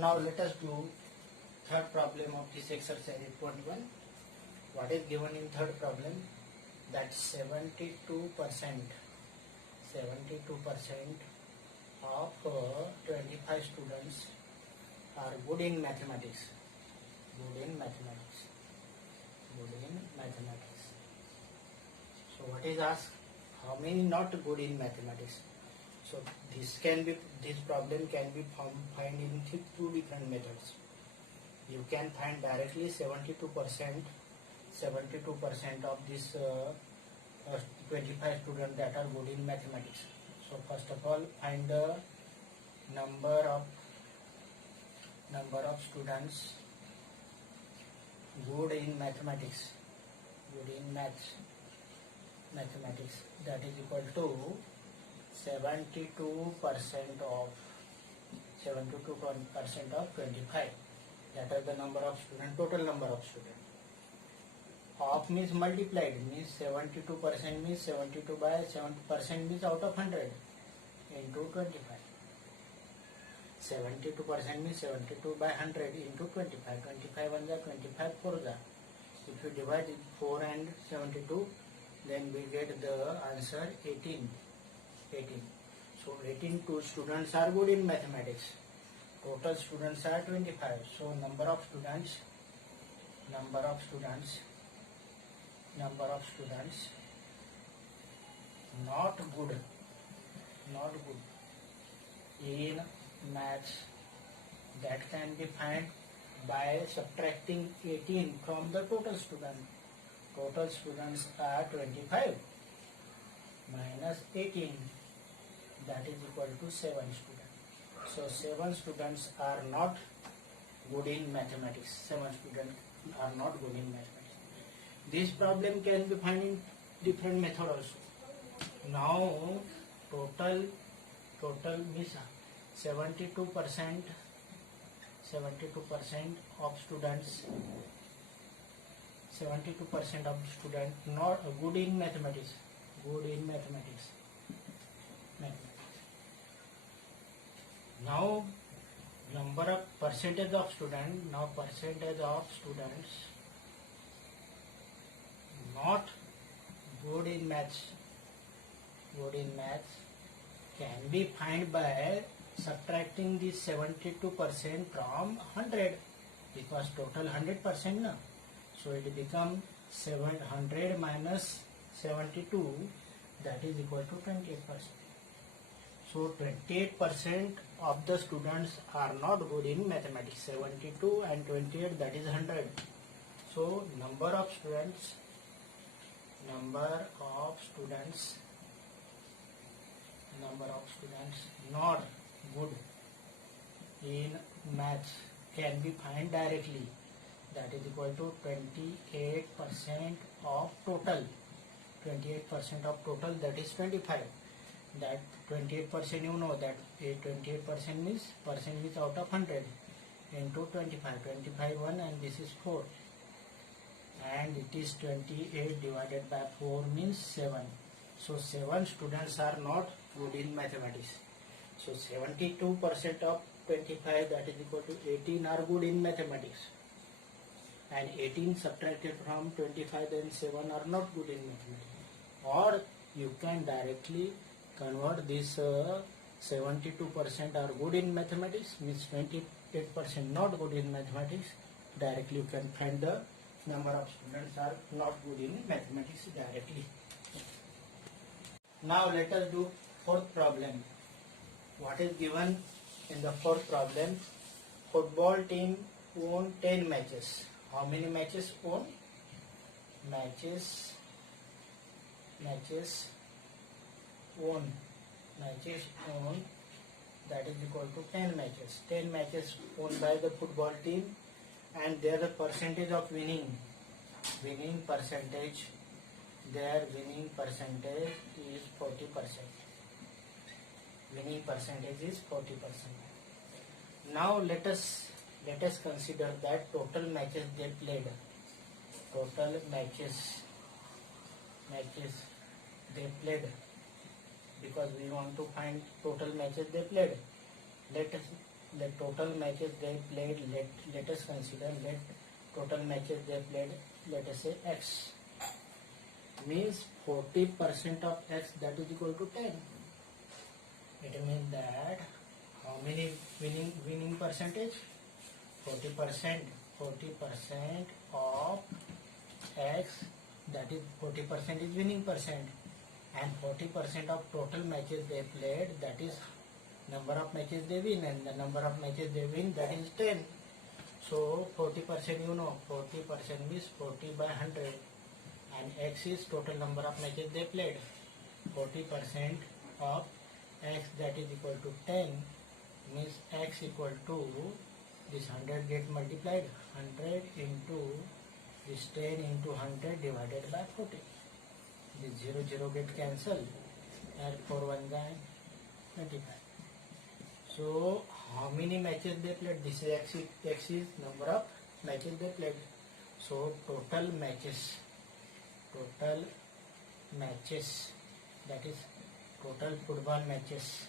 Now let us do third problem of this exercise 8.1. What is given in third problem? That 72% of 25 students are good in mathematics. So what is asked? How many not good in mathematics? So this problem can be find in two different methods. You can find directly 72% of this 25 students that are good in mathematics. So first of all, find the number of students good in mathematics. That is equal to 72% of 25. That is the number of students, total number of students. Of means multiplied, means 72% means 72 by 70% means out of 100 into 25. 72% means 72 by 100 into 25. 25 1 ja 25 4 ja. If you divide 4 and 72, then we get the answer 18. So 18 students are good in mathematics. Total students are 25. So number of students not good in maths, that can be found by subtracting 18 from the total student. Total students are 25 minus 18, that is equal to 7 students. So 7 students are not good in mathematics. 7 students are not good in mathematics. This problem can be found in different method also. Now total means 72% of students not good in mathematics. Now percentage of students not good in maths can be found by subtracting this 72% from 100, because total 100% na. So it becomes 700 minus 72, that is equal to 28%. So 28% of the students are not good in mathematics. 72 and 28, that is 100. So number of students not good in maths can be found directly. That is equal to 28% of total. 28% of total, that is 25. That 28%, you know that 28% means percent means out of 100 into 25. 25 1 and this is 4. And it is 28 divided by 4 means 7. So 7 students are not good in mathematics. So 72% of 25, that is equal to 18, are good in mathematics. And 18 subtracted from 25, then 7 are not good in mathematics. Or you can directly convert this 72% are good in mathematics, means 28% not good in mathematics. Directly you can find the number of students are not good in mathematics directly. Now let us do fourth problem. What is given in the fourth problem? Football team won 10 matches. How many matches won? Matches won, that is equal to 10 matches. 10 matches won by the football team, and their percentage of winning percentage is 40%. Winning percentage is 40%. Now let us consider that total matches they played. Because we want to find total matches they played. let total matches they played, let us consider, let total matches they played, let us say X, means 40% of X, that is equal to 10. It means that how many winning percentage? 40%. 40% of X, that is 40% is winning percent, and 40% of total matches they played, that is number of matches they win, and the number of matches they win, that is 10. So 40%, you know, 40% means 40 by 100, and X is total number of matches they played. 40% of X, that is equal to 10, means X equal to this 100 get multiplied, 100 into this 10 into 100 divided by 40. This 0 get cancelled, and 4 1 25. So how many matches they played? This is X is number of matches they played. So total matches, that is total football matches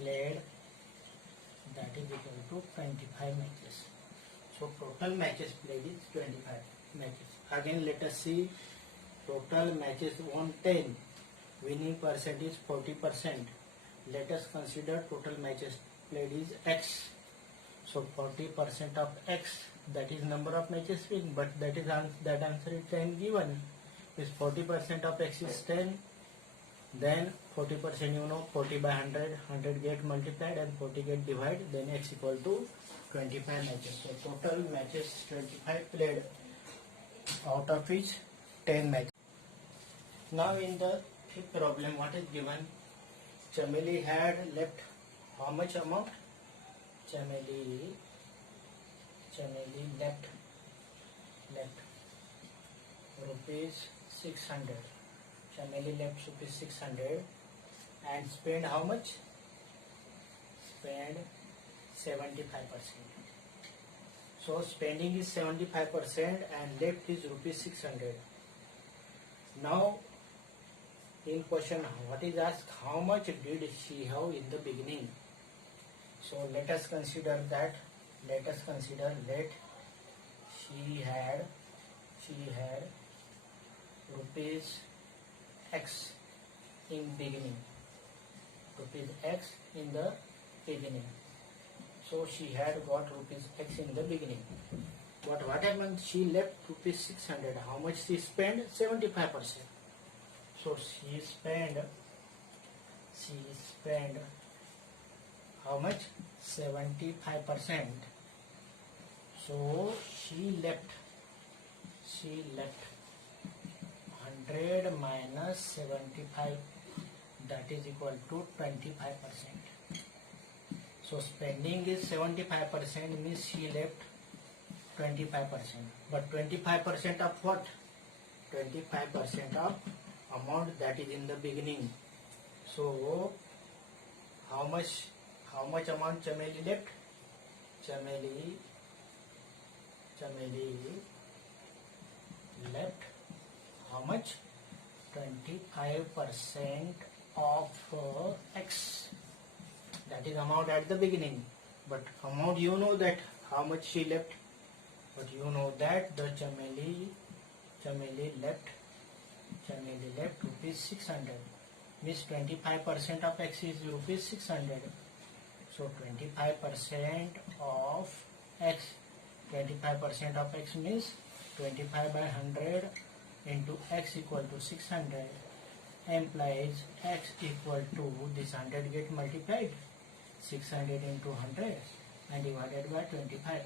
played, that is equal to 25 matches. So total matches played is 25 matches. Again let us see total matches won 10, winning percent is 40%. Let us consider total matches played is X. So 40% of X, that is number of matches win, but that answer is 10 given. Is 40% of X is 10, then 40%, you know, 40 by 100, 100 get multiplied and 40 get divided, then X equal to 25 matches. So total matches 25 played, out of which 10 matches. Now in the fifth problem, what is given? Chameli had left how much amount? Chameli left rupees 600. Chameli left rupees 600 and spent how much? Spend 75%. So spending is 75% and left is rupees 600. Now in question, what is asked? How much did she have in the beginning? So let us consider that. Let she had rupees X in beginning. Rupees X in the beginning. So she had got rupees X in the beginning. But what happened? She left rupees 600. How much she spent? 75%. So she spent how much? 75%. So she left 100 minus 75, that is equal to 25%. So spending is 75%, means she left 25%. But 25% of what? 25% of amount that is in the beginning. So how much amount Chameli left? Chameli left how much? 25% of X. That is amount at the beginning. But amount, you know that how much she left. But you know that the Chameli left rupees 600. Means 25% of X is rupees 600. So 25% of X. 25% of X means 25 by 100 into X equal to 600 implies X equal to this 100 get multiplied, 600 into 100 and divided by 25.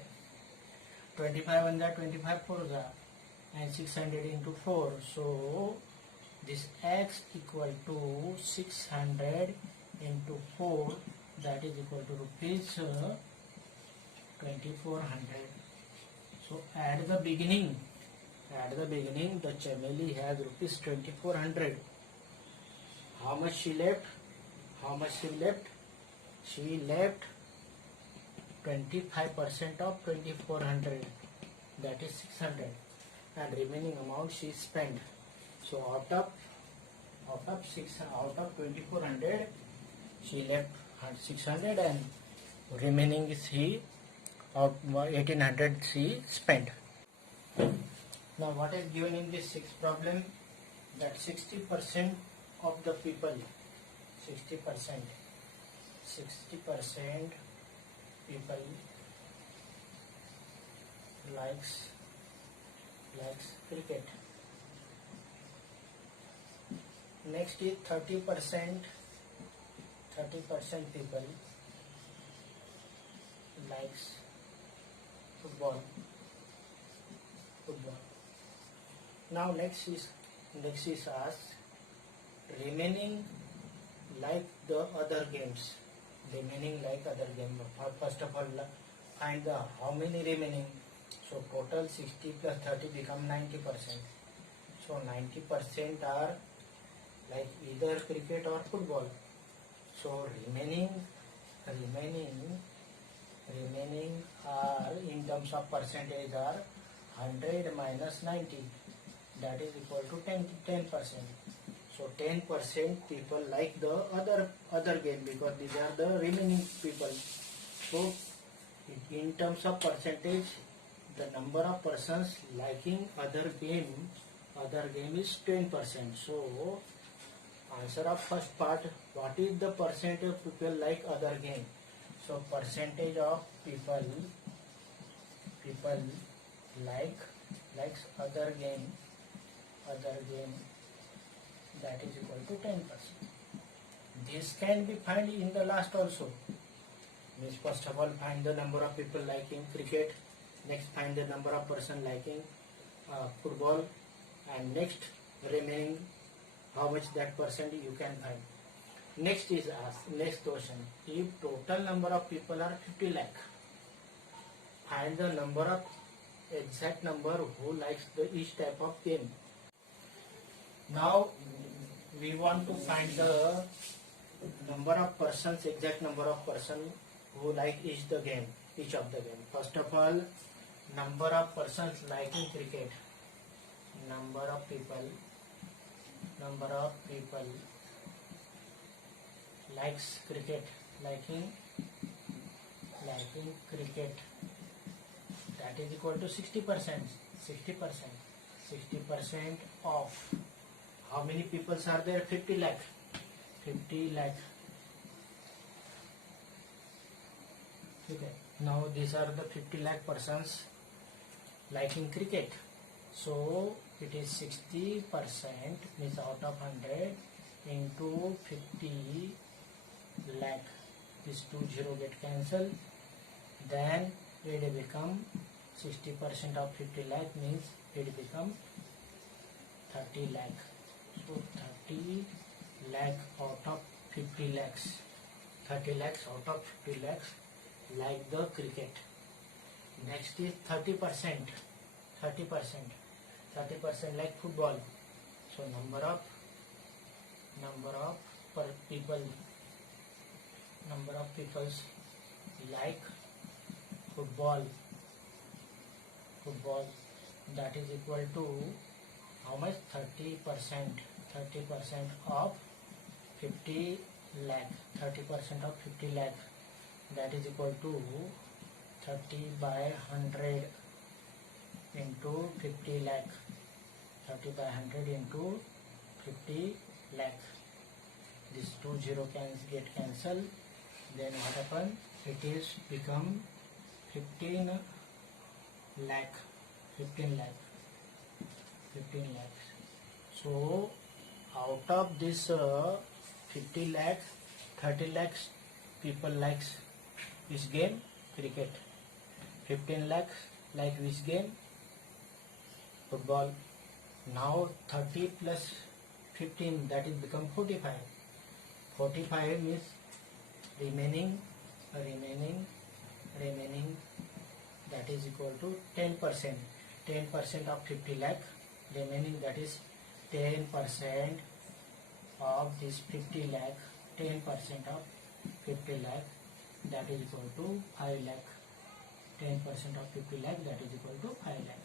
25 and that 25 4 and 600 into 4. So this X equal to 600 into 4, that is equal to rupees 2400. So at the beginning the Chameli has rupees 2400. How much she left? She left 25% of 2400, that is 600, and remaining amount she spent. So out of 2400 she left 600 and remaining is he of 1800 he spent. Now what is given in this sixth problem, that 60% of the people, 60% people likes cricket. Next is 30% people likes football. Now next is asked remaining like the other games. First of all, find the how many remaining. So total 60 plus 30 become 90%. So 90% are like either cricket or football. So remaining are in terms of percentage are 100 minus 90, that is equal to 10%. So 10% people like the other game because these are the remaining people. So in terms of percentage, the number of persons liking other game is 10%. So answer of first part, what is the percentage of people like other game? So percentage of people likes other game, that is equal to 10%. This can be found in the last also. Means first of all find the number of people liking cricket, next find the number of person liking football, and next remaining how much that percent you can find. Next question, if total number of people are 50 lakh, find the number of exact number who likes each type of game. Now we want to find the number of persons, exact number of persons who like each of the game. First of all, number of persons liking cricket, number of people likes cricket, liking cricket, that is equal to 60%. 60% of how many people are there? 50 lakh. Okay. Now these are the 50 lakh persons liking cricket. So it is 60% means out of 100 into 50 lakh. This 20 get cancelled. Then it become 60% of 50 lakh means it become 30 lakh. So 30 lakh out of 50 lakhs. 30 lakhs out of 50 lakhs like the cricket. Next is 30% like football. So number of peoples like football, that is equal to how much? 30% of 50 lakh. 30% of 50 lakh, that is equal to 30 by 100 into 50 lakh. 30 by 100 into 50 lakh. This 20 can get cancelled. Then what happen? It is become 15 lakh. So out of this 50 lakhs, 30 lakhs people likes which game? Cricket. 15 lakhs like which game? Football. Now 30 plus 15, that is become 45. 45 means remaining, that is equal to 10%. 10% of 50 lakh remaining, that is 10% of this 50 lakh. 10% of 50 lakh, that is equal to 5 lakh. 10% of 50 lakh, that is equal to 5 lakh.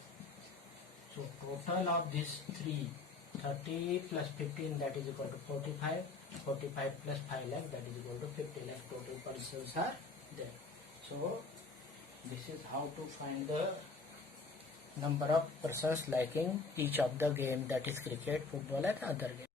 So total of this 30 plus 15, that is equal to 45. 45 plus 5 lakh, that is equal to 50 lakh. Total persons are there. So this is how to find the number of persons liking each of the game, that is cricket, football and other games.